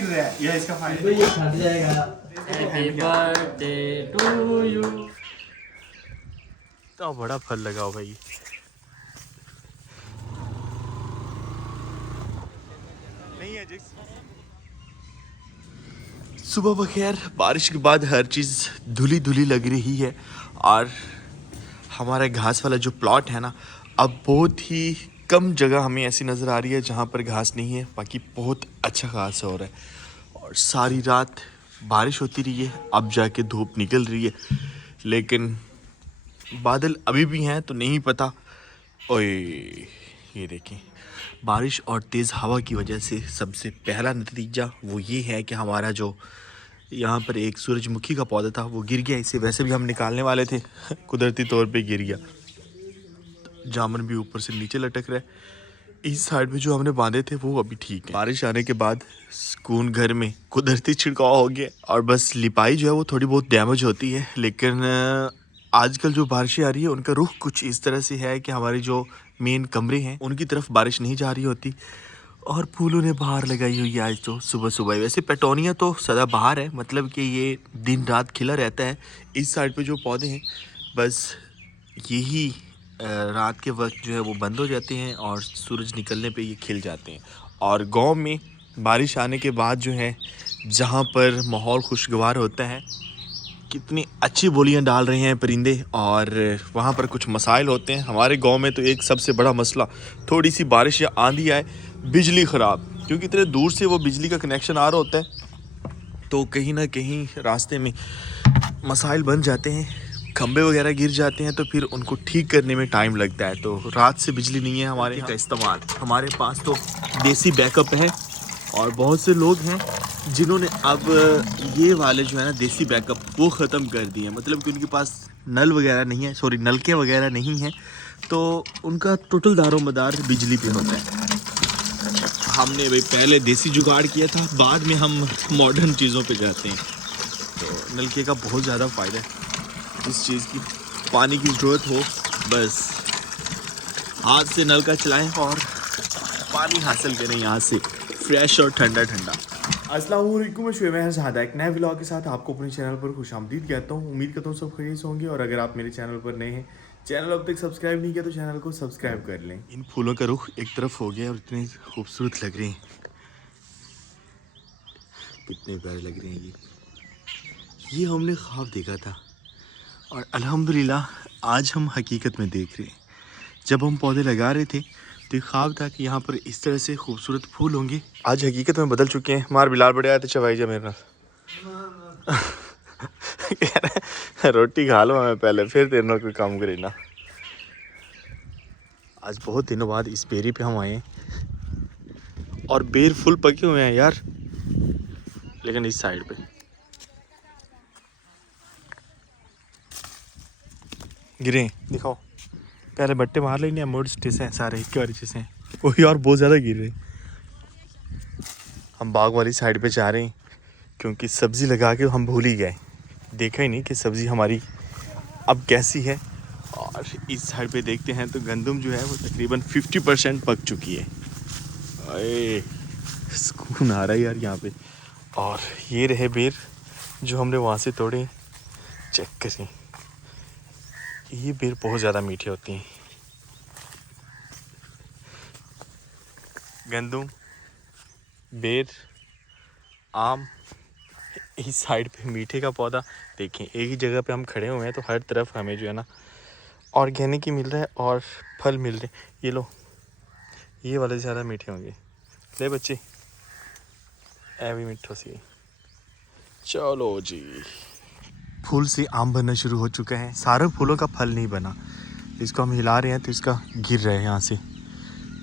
गिर रहा है, यह इसका फायदा। ये फट जाएगा। Happy birthday to you. तो बड़ा फल लगाओ भाई। नहीं है जिस सुबह बखैर। बारिश के बाद हर चीज़ धुली धुली लग रही है और हमारा घास वाला जो प्लॉट है ना, अब बहुत ही कम जगह हमें ऐसी नज़र आ रही है जहाँ पर घास नहीं है, बाकी बहुत अच्छा घास हो रहा है। और सारी रात बारिश होती रही है, अब जाके धूप निकल रही है, लेकिन बादल अभी भी हैं तो नहीं पता। ओए ये देखें, बारिश और तेज़ हवा की वजह से सबसे पहला नतीजा वो ये है कि हमारा जो यहाँ पर एक सूरजमुखी का पौधा था वो गिर गया। इसे वैसे भी हम निकालने वाले थे, कुदरती तौर पे गिर गया। जामुन भी ऊपर से नीचे लटक रहा है। इस साइड में जो हमने बांधे थे वो अभी ठीक है। बारिश आने के बाद सुकून घर में कुदरती छिड़काव हो गया और बस लिपाई जो है वो थोड़ी बहुत डैमेज होती है, लेकिन आजकल जो बारिशें आ रही है उनका रुख कुछ इस तरह से है कि हमारे जो मेन कमरे हैं उनकी तरफ बारिश नहीं जा रही होती। और फूलों ने बाहर लगाई हुई है आज तो सुबह सुबह। वैसे पेटोनिया तो सदा बाहर है, मतलब कि ये दिन रात खिला रहता है। इस साइड पे जो पौधे हैं बस यही रात के वक्त जो है वो बंद हो जाते हैं और सूरज निकलने पे ये खिल जाते हैं। और गांव में बारिश आने के बाद जो है जहाँ पर माहौल खुशगवार होता है, कितनी अच्छी बोलियां डाल रहे हैं परिंदे, और वहाँ पर कुछ मसाइल होते हैं। हमारे गांव में तो एक सबसे बड़ा मसला, थोड़ी सी बारिश या आंधी आए बिजली ख़राब, क्योंकि इतने दूर से वो बिजली का कनेक्शन आ रहा होता है तो कहीं ना कहीं रास्ते में मसाइल बन जाते हैं, खंबे वगैरह गिर जाते हैं तो फिर उनको ठीक करने में टाइम लगता है। तो रात से बिजली नहीं है हमारे यहाँ का इस्तेमाल। हमारे पास तो देसी बैकअप है और बहुत से लोग हैं जिन्होंने अब ये वाले जो है ना देसी बैकअप वो ख़त्म कर दिए हैं, मतलब कि उनके पास नल वगैरह नहीं है, सॉरी नलके वगैरह नहीं हैं, तो उनका टोटल दारोमदार बिजली पे होता है। हमने भाई पहले देसी जुगाड़ किया था, बाद में हम मॉडर्न चीज़ों पे जाते हैं। तो नलके का बहुत ज़्यादा फ़ायदा है। इस चीज़ की पानी की ज़रूरत हो बस हाथ से नल का चलाएँ और पानी हासिल करें यहाँ से, फ्रेश और ठंडा ठंडा। अस्सलाम वालेकुम, मैं शुएब ज़ादा एक नए व्लॉग के साथ आपको अपने चैनल पर खुशामदीद कहता हूँ। उम्मीद करता हूँ सब खैरियत से होंगे, और अगर आप मेरे चैनल पर नए हैं, चैनल अब तक सब्सक्राइब नहीं किया तो चैनल को सब्सक्राइब कर लें। इन फूलों का रुख एक तरफ हो गया और इतने खूबसूरत लग रहे हैं, कितने प्यारे लग रहे हैं। ये हमने ख्वाब देखा था और अल्हम्दुलिल्लाह आज हम हकीकत में देख रहे हैं। जब हम पौधे लगा रहे थे तो ख्वाब था कि यहाँ पर इस तरह से खूबसूरत फूल होंगे, आज हकीकत में बदल चुके हैं। मार बिलाल बड़े आए थे चवाई जा मेरे नाल कह रहे रोटी खा लो मैं पहले, फिर तेरे नाल कोई काम करे ना। आज बहुत दिनों बाद इस बेरी पे हम आए हैं और बेर फुल पके हुए हैं यार, लेकिन इस साइड पे गिरे दिखाओ। पहले बट्टे मार लेने मोड्स टिस हैं सारे एक बार से वही, और बहुत ज़्यादा गिर रहे। हम बाग वाली साइड पे जा रहे हैं क्योंकि सब्ज़ी लगा के हम भूल ही गए, देखा ही नहीं कि सब्ज़ी हमारी अब कैसी है। और इस साइड पे देखते हैं तो गंदम जो है वो तकरीबन 50% पक चुकी है। अरे सुकून आ रहा है यार यहाँ पे। और ये रहे बेर जो हमने वहाँ से तोड़े, चेक करें। ये बेर बहुत ज़्यादा मीठे होती हैं। गंदम, बेर, आम, इस साइड पे मीठे का पौधा। देखें एक ही जगह पे हम खड़े हुए हैं तो हर तरफ हमें जो है ना ऑर्गेनिक ही मिल रहा है और फल मिल रहे हैं। ये लो, ये वाले ज़्यादा मीठे होंगे। ले बच्चे ऐ भी मिठो सी। चलो जी, फूल से आम बनना शुरू हो चुका है। सारे फूलों का फल नहीं बना, इसको हम हिला रहे हैं तो इसका गिर रहा है यहाँ से।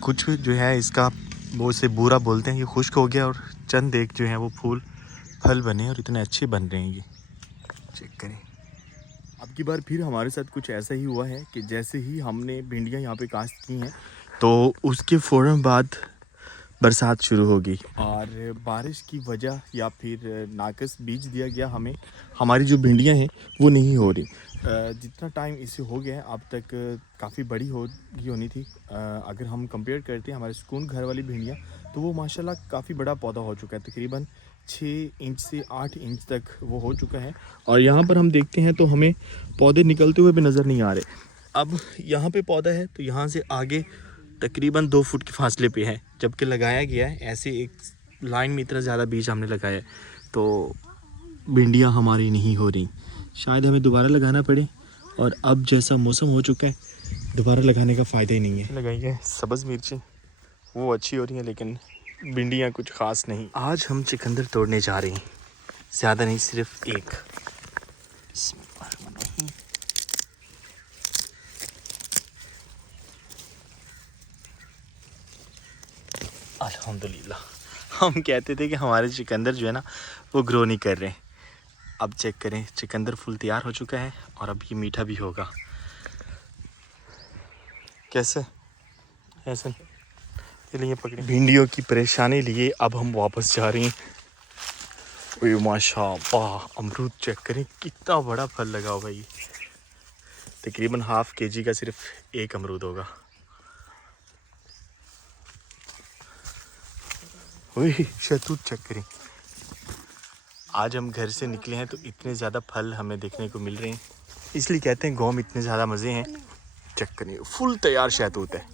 कुछ जो है इसका वो से बुरा बोलते हैं, ये खुश्क हो गया और चंद एक जो है वो फूल फल बने और इतने अच्छे बन रहे हैं। ये चेक करें। अब की बार फिर हमारे साथ कुछ ऐसा ही हुआ है कि जैसे ही हमने भिंडियाँ यहाँ पे काश्त की हैं तो उसके फ़ौरन बाद बरसात शुरू होगी, और बारिश की वजह या फिर नाकस बीज दिया गया हमें, हमारी जो भिंडियाँ हैं वो नहीं हो रही। जितना टाइम इसे हो गया है अब तक काफ़ी बड़ी होनी थी। अगर हम कंपेयर करते हैं हमारे सुकून घर वाली भिंडियाँ तो वो माशाल्लाह काफ़ी बड़ा पौधा हो चुका है, तकरीबन 6 इंच से 8 इंच तक वो हो चुका है। और यहाँ पर हम देखते हैं तो हमें पौधे निकलते हुए भी नज़र नहीं आ रहे। अब यहाँ पे पौधा है तो यहाँ से आगे तकरीबन 2 फुट के फासले पे है, जबकि लगाया गया है ऐसे एक लाइन में। इतना ज़्यादा बीज हमने लगाया है तो भिंडियाँ हमारी नहीं हो रही, शायद हमें दोबारा लगाना पड़े। और अब जैसा मौसम हो चुका है दोबारा लगाने का फ़ायदा ही नहीं है। लगाई है सब्ज़ मिर्ची, वो अच्छी हो रही हैं, लेकिन भिंडियाँ कुछ ख़ास नहीं। आज हम चुकंदर तोड़ने जा रहे हैं, ज़्यादा नहीं, सिर्फ एक। अल्हम्दुलिल्लाह। हम कहते थे कि हमारे चुकंदर जो है ना वो ग्रो नहीं कर रहे हैं। अब चेक करें, चुकंदर फुल तैयार हो चुका है और अब ये मीठा भी होगा। कैसे ऐसे लिए पकड़े। भिंडियों की परेशानी लिए अब हम वापस जा रहे हैं। ओए माशाअल्लाह, अमरूद चेक करें कितना बड़ा फल लगा हुआ है। तकरीबन ½ kg का सिर्फ एक अमरूद होगा। ओए शहतूत चेक करें। आज हम घर से निकले हैं तो इतने ज़्यादा फल हमें देखने को मिल रहे हैं, इसलिए कहते हैं गाँव में इतने ज़्यादा मज़े हैं। चेक करें फुल तैयार शहतूत है।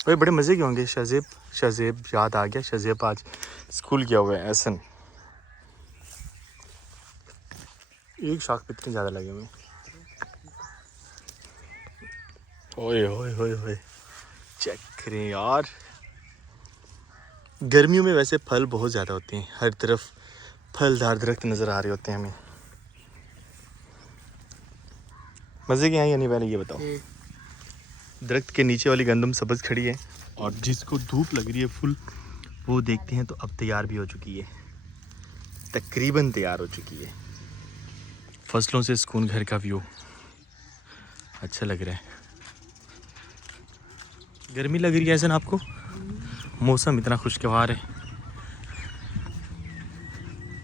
भाई बड़े मज़े के होंगे। शहज़ेब याद आ गया, शहज़ेब आज स्कूल गया हुआ है। एहसन, एक शाख पे इतने ज़्यादा लगे हुए। ओए होए होए होए, चेक करें यार। गर्मियों में वैसे फल बहुत ज़्यादा होते हैं, हर तरफ फलदार दरख्त नज़र आ रहे होते हैं हमें। मज़े के हैं या नहीं, पहले ये बताओ। दरख्त के नीचे वाली गंदम सब्ज़ खड़ी है और जिसको धूप लग रही है फुल, वो देखते हैं तो अब तैयार भी हो चुकी है, तकरीबन तैयार हो चुकी है। फसलों से सुकून, घर का व्यू अच्छा लग रहा है। गर्मी लग रही है ऐसा ना आपको? मौसम इतना खुशगवार है।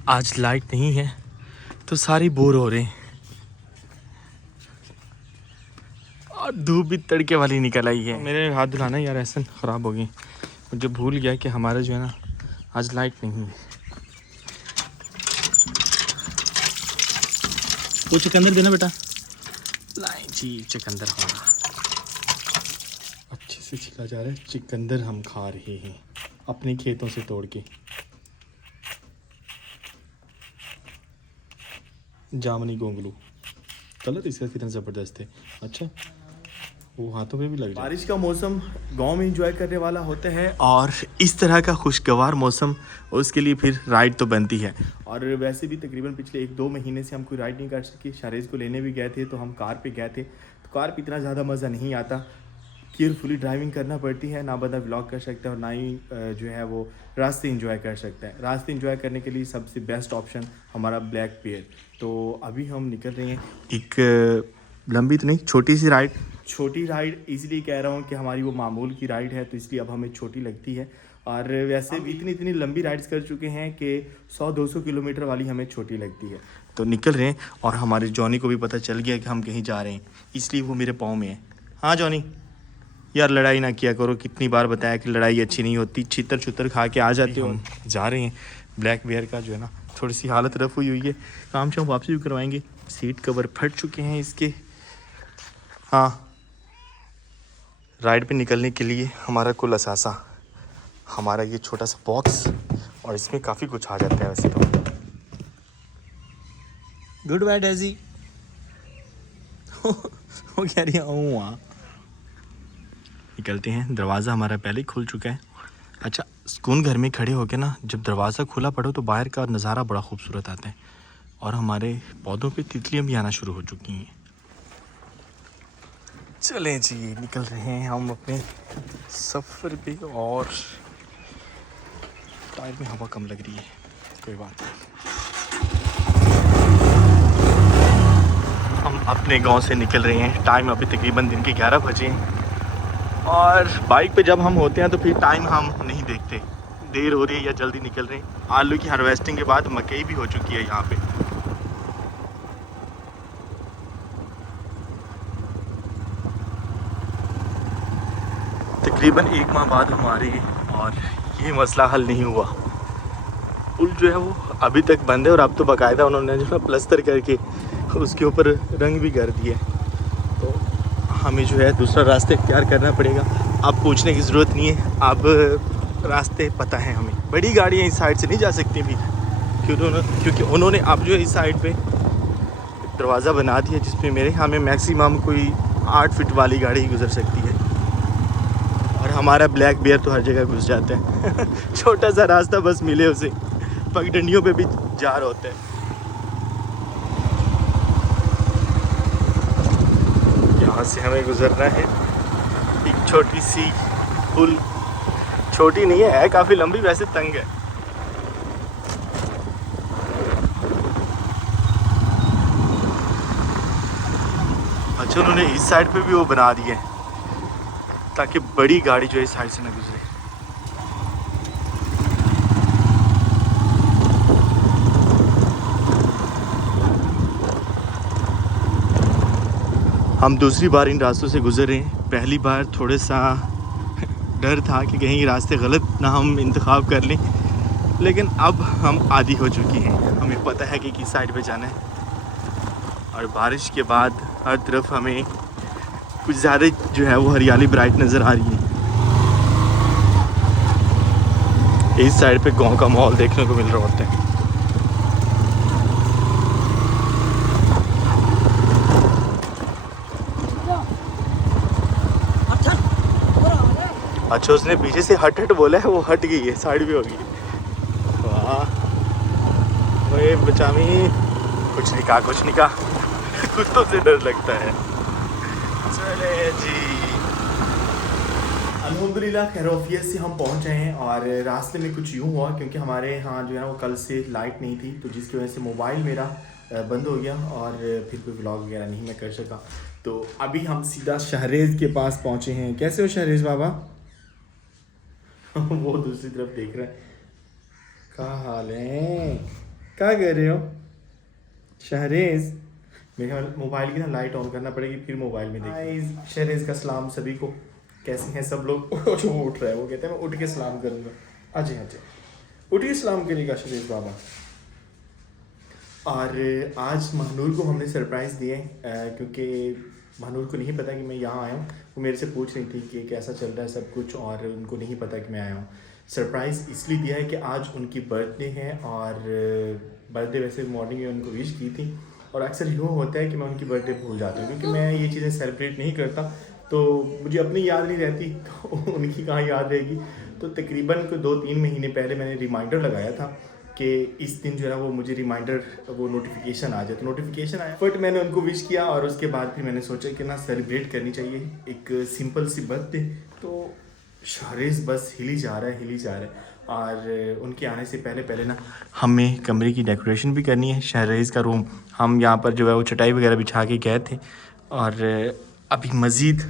आज लाइट नहीं है तो सारे बोर हो रहे हैं और धूप भी तड़के वाली निकल आई है। मेरे हाथ धुलाना यार, ऐसा ख़राब हो गई। मुझे भूल गया कि हमारा जो है ना आज लाइट नहीं है। वो चुकंदर देना बेटा। लाई जी चुकंदर हमारा अच्छे से छिला जा रहा है। चुकंदर हम खा रहे हैं अपने खेतों से तोड़ के। जामनी गोंगलू, कलर इसका कितना ज़बरदस्त है। अच्छा, वो हाथों पे भी लग जाए। बारिश का मौसम गांव में एंजॉय करने वाला होता है और इस तरह का खुशगवार मौसम, उसके लिए फिर राइड तो बनती है। और वैसे भी तकरीबन पिछले 1-2 महीने से हम कोई राइड नहीं कर सके। शारेज़ को लेने भी गए थे तो हम कार पे गए थे, तो कार पे इतना ज़्यादा मज़ा नहीं आता। केयरफुली ड्राइविंग करना पड़ती है, ना बंदा व्लॉग कर सकता है और ना ही जो है वो रास्ते एंजॉय कर सकता है। रास्ते एंजॉय करने के लिए सबसे बेस्ट ऑप्शन हमारा ब्लैक बेयर। तो अभी हम निकल रहे हैं एक लंबी तो नहीं, छोटी सी राइड। छोटी राइड इसलिए कह रहा हूँ कि हमारी वो मामूल की राइड है तो इसलिए अब हमें छोटी लगती है। और वैसे भी इतनी लंबी राइड्स कर चुके हैं कि 100-200 किलोमीटर वाली हमें छोटी लगती है। तो निकल रहे हैं और हमारे जॉनी को भी पता चल गया कि हम कहीं जा रहे हैं, इसलिए वो मेरे पाँव में है। हाँ जॉनी यार, लड़ाई ना किया करो, कितनी बार बताया कि लड़ाई अच्छी नहीं होती, छितर छुतर खा के आ जाते हो। जा रहे हैं ब्लैक बेयर का जो है ना थोड़ी सी हालत रफ हुई है, काम शाम वापसी भी करवाएंगे। सीट कवर फट चुके हैं इसके। हाँ, राइड पे निकलने के लिए हमारा कुल असासा हमारा ये छोटा सा बॉक्स, और इसमें काफ़ी कुछ आ जाता है वैसे तो। Good bye Daisy. वो कह रही है वहाँ निकलते हैं। दरवाज़ा हमारा पहले ही खुल चुका है। अच्छा, सुकून घर में खड़े होके ना जब दरवाज़ा खुला पड़ो तो बाहर का नज़ारा बड़ा खूबसूरत आता है। और हमारे पौधों पे तितलियाँ भी आना शुरू हो चुकी हैं। चलें जी, निकल रहे हैं हम अपने सफ़र पे। और टायर में हवा कम लग रही है, कोई बात नहीं। हम अपने गांव से निकल रहे हैं। टाइम अभी तकरीबन दिन के 11 बजे हैं। और बाइक पे जब हम होते हैं तो फिर टाइम हम नहीं देखते, देर हो रही है या जल्दी निकल रहे हैं। आलू की हार्वेस्टिंग के बाद मकई भी हो चुकी है यहाँ पे। तकरीबन 1 माह बाद हम आ रहे हैं और ये मसला हल नहीं हुआ। पुल जो है वो अभी तक बंद है और अब तो बाकायदा उन्होंने जो है प्लस्तर करके उसके ऊपर रंग भी कर दिया। तो हमें जो है दूसरा रास्ता इख्तियार करना पड़ेगा। अब पूछने की ज़रूरत नहीं है, अब रास्ते पता है हमें। बड़ी गाड़ियाँ इस साइड से नहीं जा सकती भी क्योंकि उन्होंने अब जो है इस साइड पे दरवाज़ा बना दिया जिसमें मेरे हमें मैक्सिमम कोई 8 फीट वाली गाड़ी ही गुजर सकती है और हमारा ब्लैक बियर तो हर जगह घुस जाता है। छोटा सा रास्ता बस मिले उसे, पगडंडियों पे भी जार होता है। यहाँ से हमें गुजरना है एक छोटी सी पुल, छोटी नहीं है काफ़ी लंबी, वैसे तंग है। अच्छा उन्होंने इस साइड पे भी वो बना दिए ताकि बड़ी गाड़ी जो है इस साइड से ना गुजरे। हम दूसरी बार इन रास्तों से गुजर रहे हैं। पहली बार थोड़ा सा डर था कि कहीं रास्ते गलत ना हम इंतखाब कर लें, लेकिन अब हम आदी हो चुकी हैं, हमें पता है कि किस साइड पे जाना है। और बारिश के बाद हर तरफ हमें कुछ ज़्यादा जो है वो हरियाली ब्राइट नज़र आ रही है। इस साइड पे गांव का माहौल देखने को मिल रहा होता है। अच्छा उसने पीछे से हट हट बोला है, वो हट गई है, साइड भी होगी। वाह ओए बचामी, कुछ नहीं कहा कुछ नहीं कहा। कुत्तों से डर लगता है। चले जी, अल्हम्दुलिल्लाह खैरोफियत से हम पहुंच गए हैं। और रास्ते में कुछ यूँ हुआ क्योंकि हमारे यहाँ जो है वो कल से लाइट नहीं थी, तो जिसकी वजह से मोबाइल मेरा बंद हो गया और फिर कोई व्लॉग वगैरह नहीं मैं कर सका। तो अभी हम सीधा शहरेज़ के पास पहुँचे हैं। कैसे हो शहरेज़ बाबा? वो दूसरी तरफ देख रहा है। क्या हाल है, क्या कर रहे हो शहरेज़? मेरे ख्याल मोबाइल की ना लाइट ऑन करना पड़ेगी फिर मोबाइल में देखिए। शहरेज़ का सलाम सभी को, कैसे हैं सब लोग? जो उठ रहा है वो कहते हैं मैं उठ के सलाम करूँगा। अजय अजय उठ के सलाम करेगा शहरेज़ बाबा। और आज महानूर को हमने सरप्राइज़ दिए क्योंकि महानूर को नहीं पता कि मैं यहाँ आया हूँ। वो मेरे से पूछ रही थी कि कैसा चल रहा है सब कुछ, और उनको नहीं पता कि मैं आया हूँ। सरप्राइज़ इसलिए दिया है कि आज उनकी बर्थडे है और बर्थडे वैसे मॉर्निंग में उनको विश की थी। और अक्सर यूँ होता है कि मैं उनकी बर्थडे भूल जाता हूँ क्योंकि मैं ये चीज़ें सेलिब्रेट नहीं करता, तो मुझे अपनी याद नहीं रहती तो उनकी कहाँ याद रहेगी। तो तकरीबन 2-3 महीने पहले मैंने रिमाइंडर लगाया था कि इस दिन जो है वो मुझे रिमाइंडर वो नोटिफिकेशन आ जाए, तो नोटिफिकेशन आया बट मैंने उनको विश किया। और उसके बाद फिर मैंने सोचा कि ना सेलिब्रेट करनी चाहिए एक सिंपल सी बर्थडे। तो शहरेज़ बस हिली जा रहा है। और उनके आने से पहले ना हमें कमरे की डेकोरेशन भी करनी है। शहरेज़ का रूम हम यहाँ पर जो है वो चटाई वगैरह बिछा के गए थे और अभी मज़ीद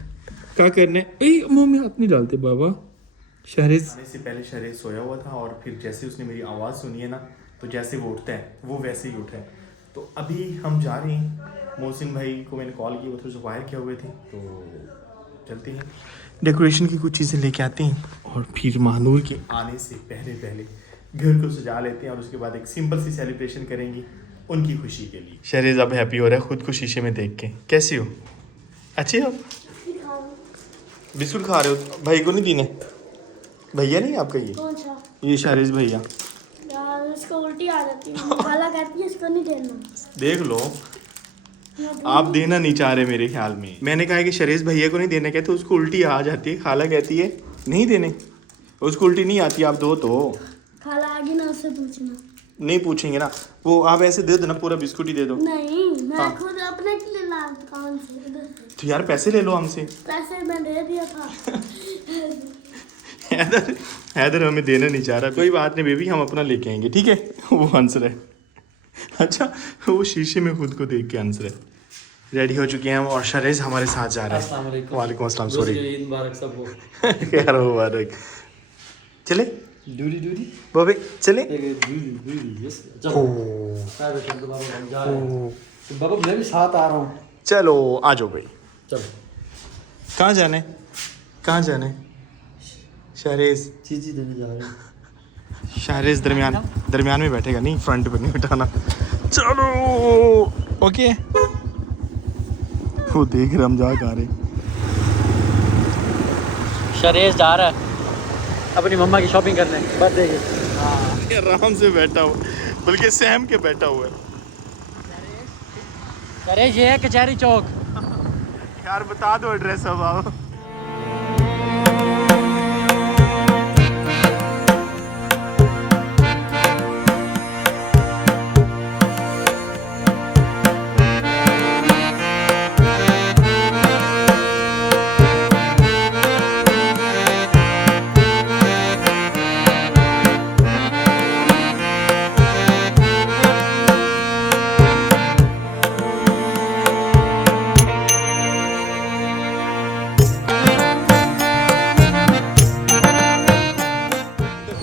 क्या करने मुँह में हाथ नहीं डालते बाबा। शहरेज़ आने से पहले शहरेज़ सोया हुआ था और फिर जैसे उसने मेरी आवाज़ सुनी है ना, तो जैसे वो उठता है वो वैसे ही उठा है। तो अभी हम जा रहे हैं। मोहसिन भाई को मैंने कॉल किया, वो थोड़े से बाहर किए हुए थे, तो चलते हैं डेकोरेशन की कुछ चीज़ें लेके आते हैं और फिर महानूर के आने से पहले घर को सजा लेते हैं और उसके बाद एक सिंपल सी सेलिब्रेशन करेंगे उनकी खुशी के लिए। शहरेज़ अब हैप्पी हो रहा है खुद को शीशे में देख के। कैसी हो? अच्छी हो? बिस्कुट खा रहे हो? भाई को नहीं देने? भैया नहीं आपका ये? कौन सा? ये शहरेज़ भैया। यार इसको उल्टी आ जाती है, काला कहती है इसको नहीं देना। देख लो आप देना नहीं चाह रहे मेरे ख्याल में। मैंने कहा कि शहरेज़ भैया को नहीं देने, कहते उसको उल्टी आ जाती है। खाला कहती है नहीं देने, उसको उल्टी नहीं आती, आप दो तो। खाला आगे ना उससे पूछना। नहीं पूछेंगे ना, वो आप ऐसे दे दो ना, पूरा बिस्कुट ही दे दो। नहीं मैं हाँ। खुद अपने के लिए ला दुकान से इधर से। तो यार पैसे ले लो हमसे। पैसे मैं दे दिया था। हैदर हमें देना नहीं चाह रहा। कोई बात नहीं बेबी, हम अपना लेके आएंगे, ठीक है? वो हंस रहा है। अच्छा वो शीशे में खुद को देख के हंस रहा है। रेडी हो चुके हैं हम और शहरेज़ हमारे साथ जा रहे हैं। वालेकुम अस्सलाम। सॉरी ईद मुबारक सबको। यार मुबारक। चले दूरी दूरी बाबे चले। यस चलो बाबा मैं भी साथ आ रहा हूँ। चलो आ जाओ भाई। चलो कहाँ जाने? कहाँ जाने? शहरेज चीज़ी देने जा रहे हैं। शहरेज दरमियान में बैठेगा, नहीं फ्रंट पर नहीं बैठाना। चलो ओके। वो देख रहे हम जा रहे। शरेश जा रहा है अपनी मम्मा की शॉपिंग करने बर्थडे की। आराम से बैठा हुआ, बल्कि सहम के बैठा हुआ है। शरेश ये है कचहरी चौक। यार बता दो एड्रेस अब आओ।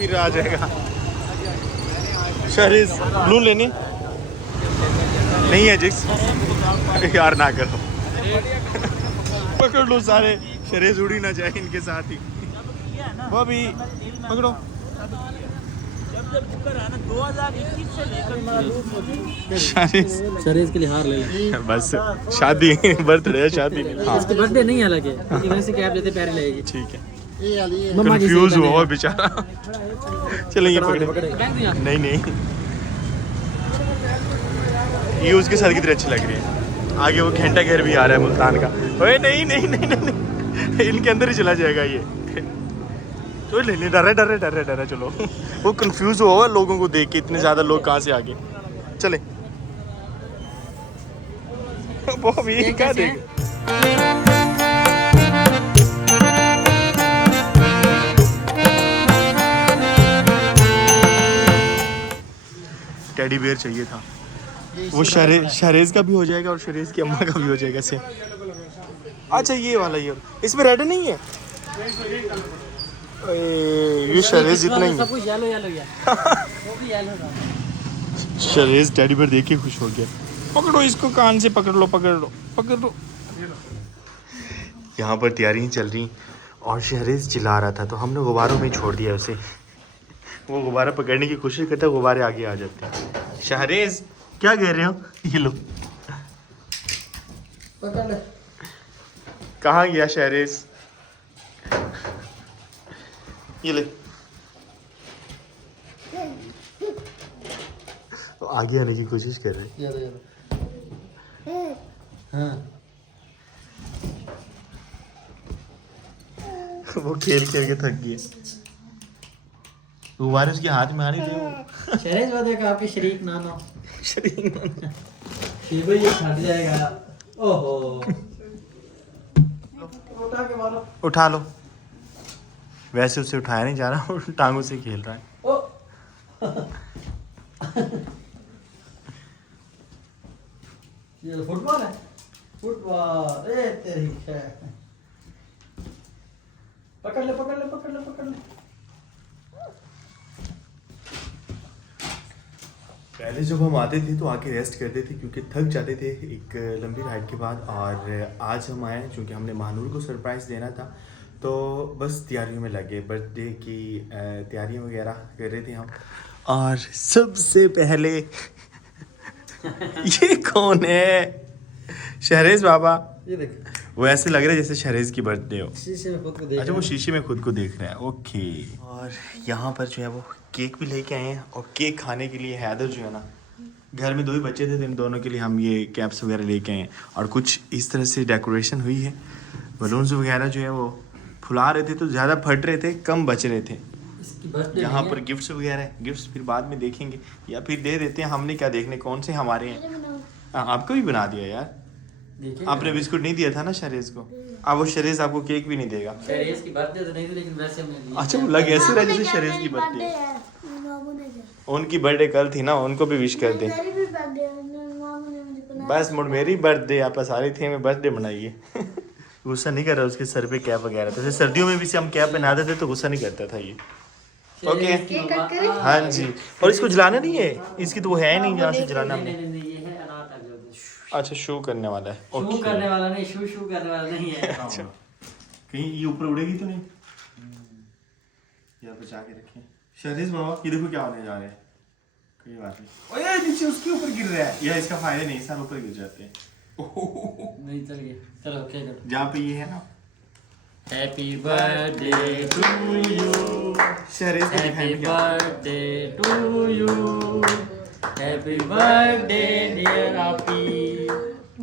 फिर आ जाएगा। शरीज ब्लू लेनी नहीं है जिक्स, यार ना करो। पकड़ लो सारे, शरीज उड़ी ना जाए इनके साथ ही। वो भी पकड़ो। शरेश के लिए हार ले बस शादी बर्थडे है, शादी नहीं। हाँ इसकी बर्थडे नहीं अलग है, वैसे कैब लेते पैर लगेगी। ठीक है। मम्मा की कंफ्यूज सीट हुआ बेचारा। चलो ये पकड़े। पकड़े। नहीं नहीं, ये उसके साथ कितनी अच्छी लग रही है। आगे वो घंटा घर भी आ रहा है मुल्तान का। ओए नहीं नहीं नहीं नहीं, नहीं। इनके अंदर ही चला जाएगा ये। तो नहीं डरे चलो। वो कंफ्यूज हुआ लोगों को देख के, इतने ज्यादा लोग कहाँ से आ गए। चले वो भी क्या देख। टेडी बेयर चाहिए था। वो शरेज का भी हो जाएगा और शरेज की अम्मा का भी हो जाएगा सेम। अच्छा ये वाला, ये इसमें रेड नहीं है। ये शरेज जितना ही सब कुछ येलो येलो है। वो भी येलो था। शरेज टेडी बेयर देख के खुश हो गया। पकड़ो इसको, कान से पकड़ लो पकड़ लो पकड़ लो। यहाँ पर तैयारियां चल रही और शहरेज चिल्ला रहा था, तो हमने गुब्बारों में छोड़ दिया उसे। वो गुब्बारा पकड़ने की कोशिश करता है, गुब्बारे आगे आ जाते हैं। शहरेज क्या कह रहे हो? ये लो पकड़ ले। कहाँ गया शहरेज? ये ले। तो आगे आने की कोशिश कर रहे हैं। हाँ वो खेल खेल के थक गए। गुब्बारे उसके हाथ में आ नहीं थे। शरेश वादे का आपके शरीक नाना शरीक शिव ये छट जाएगा। ओहो उठा के मारो। उठा लो। वैसे उसे उठाया नहीं जा रहा, वो टांगों से खेल रहा है। ओ ये फुटबॉल है। फुटबॉल ए तेरी खैर। पकड़ ले पकड़ ले पकड़ ले पकड़ ले। पहले जब हम आते थे तो आके रेस्ट करते थे क्योंकि थक जाते थे एक लंबी राइड के बाद। और आज हम आए क्योंकि हमने महानूर को सरप्राइज़ देना था, तो बस तैयारियों में लगे, बर्थडे की तैयारियां वगैरह कर रहे थे हम। और सबसे पहले ये कौन है? शहरेज बाबा। ये देख वो ऐसे लग रहा है जैसे शहरेज की बर्थडे हो। शीशे में खुद को देख। अच्छा वो शीशे में खुद को देख रहा है। ओके। और यहाँ पर जो है वो केक भी लेके आए हैं, और केक खाने के लिए हैदर जो है ना, घर में 2 ही बच्चे थे तो इन दोनों के लिए हम ये कैप्स वगैरह लेके आए हैं। और कुछ इस तरह से डेकोरेशन हुई है। बलून्स वगैरह जो है वो फुला रहे थे तो ज़्यादा फट रहे थे, कम बच रहे थे। इसकी बर्थडे यहाँ पर गिफ्ट्स वगैरह, गिफ्ट्स फिर बाद में देखेंगे या फिर दे देते हैं। हमने क्या देखने कौन से हमारे हैं। हाँ आपको भी बना दिया यार। आपने बिस्कुट नहीं दिया था ना शरेज को। अब वो शरेज आपको केक भी नहीं देगा। शरेश की बर्थडे तो नहीं थी लेकिन वैसे हमने दिया। अच्छा वो लग ऐसे रहा जैसे शरेज की बर्थडे है। उनकी बर्थडे कल थी ना, उनको भी विश कर दे। बस मुड़ मेरी बर्थडे आप सारी थी, मैं बर्थडे मनाइए। गुस्सा नहीं कर रहा, उसके सर पे कैप वगैरह था। सर्दियों में भी से हम कैप पहना देते तो गुस्सा नहीं करता था ये। ओके हाँ जी। और इसको जलाना नहीं है, इसकी तो वो है नहीं जहाँ से जलाना हमने। अच्छा शो करने वाला है। शू करने वाला नहीं, शू करने वाला नहीं है। अच्छा कहीं ये ऊपर उड़ेगी तो नहीं? यहाँ बचा के रखें। शहरीज बाबा ये देखो क्या होने जा रहा है। कोई बात नहीं। ओए नीचे उसके ऊपर गिर रहा है। यह इसका फायदा नहीं, सर ऊपर गिर जाते हैं। नहीं चल गया, चलो ओके करो। जहाँ पे ये है ना, हैप्पी बर्थडे टू यू, शहरीज को हैप्पी दिखाएंगे क्या? Birthday to you, happy birthday dear happy.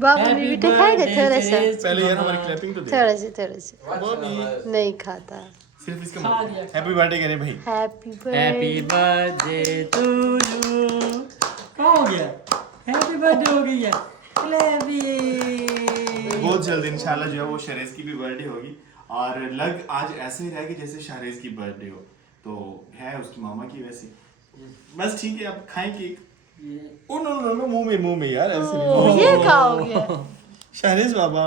बाबू भी बेटे खाएगा थोड़ा सा, पहले यार हमारी क्लैपिंग तो दे। थोड़ा सा बॉबी नहीं खाता। सिर्फ इसका खा लिया। हैप्पी बर्थडे करें भाई। Happy happy birthday to you. क्या हो गया? हैप्पी बर्थडे हो गई है। क्लैपी। बहुत जल्द इंशाल्लाह जो है वो शहरेज की भी बर्थडे होगी, और लग आज ऐसे ही रहेगी जैसे शहरेज की बर्थडे हो। तो है उसकी मामा की वैसे। बस ठीक है, अब खाएं cake. Oh no no no, मुंह में यार ऐसे नहीं। ये खाओगे? शहरेज बाबा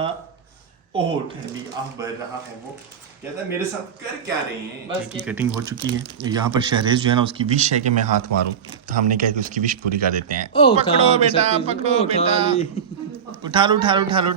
ओह ठंडी आह बढ़ रहा है वो। कहता है मेरे साथ कर क्या रहे हैं। बस केक की कटिंग हो चुकी है। यहाँ पर शहरेज जो है ना, उसकी विश है कि मैं हाथ मारूं, तो हमने कहा कि उसकी विश पूरी कर देते हैं। ओ, पकड़ो खा बेटा, सकती, पकड़ो ओ, बेटा, खा ली। उठा लो उठा लो उठा लो उठा लो।